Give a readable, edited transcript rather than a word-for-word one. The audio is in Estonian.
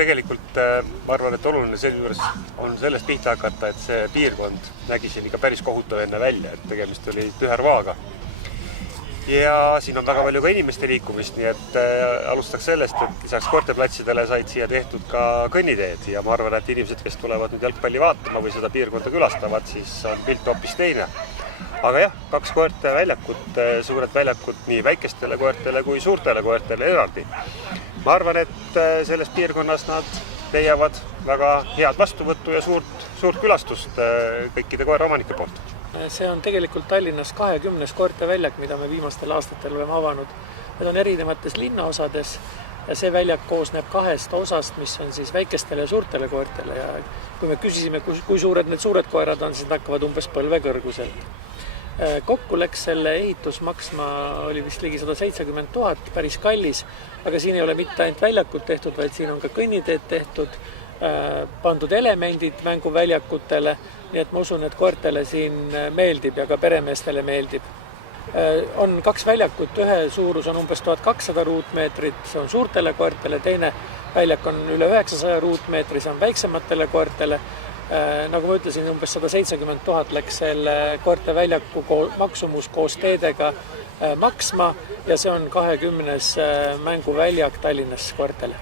Tegelikult ma arvan, et oluline sealjuures on sellest pihta hakata, et see piirkond nägi siin ikka päris kohutav enne välja, et tegemist oli tühervaaga. Ja siin on väga palju ka inimeste liikumist, nii et alustaks sellest, et lisaks koerteplatsidele said siia tehtud ka kõnniteed ja ma arvan, et inimesed, kes tulevad nüüd jalgpalli vaatama või seda piirkonda külastavad, siis on pilt hoopis teine. Aga jah, 2 koerte väljakut, suured väljakut nii väikestele koertele kui suurtele koertele eraldi. Ma arvan, et selles piirkonnas nad leiavad väga head vastuvõttu ja suurt külastust kõikide koeraomanike poolt. See on tegelikult Tallinnas 20 koerteväljak, mida me viimastel aastatel oleme avanud. Need on erinevates linnaosades ja see väljak koosneb 2 osast, mis on siis väikestele ja suurtele koertele. Ja kui me küsisime, kui suured need suured koerad on, siis nad hakkavad umbes põlve kõrguselt. Kokku läks selle ehitus maksma oli vist ligi 170 000, päris kallis, aga siin ei ole mitte ainult väljakud tehtud, vaid siin on ka kõnniteed tehtud, pandud elemendid mänguväljakutele, nii et ma usun, et koertele siin meeldib ja ka peremeestele meeldib. On 2 väljakut, ühe suurus on umbes 1200 ruutmeetrit, see on suurtele koertele, teine väljak on üle 900 ruutmeetri, see on väiksematele koertele. Nagu ma ütlesin, umbes 170 000 läks selle koerteväljaku maksumus koos teedega maksma ja see on 20 mänguväljak Tallinnas koertele.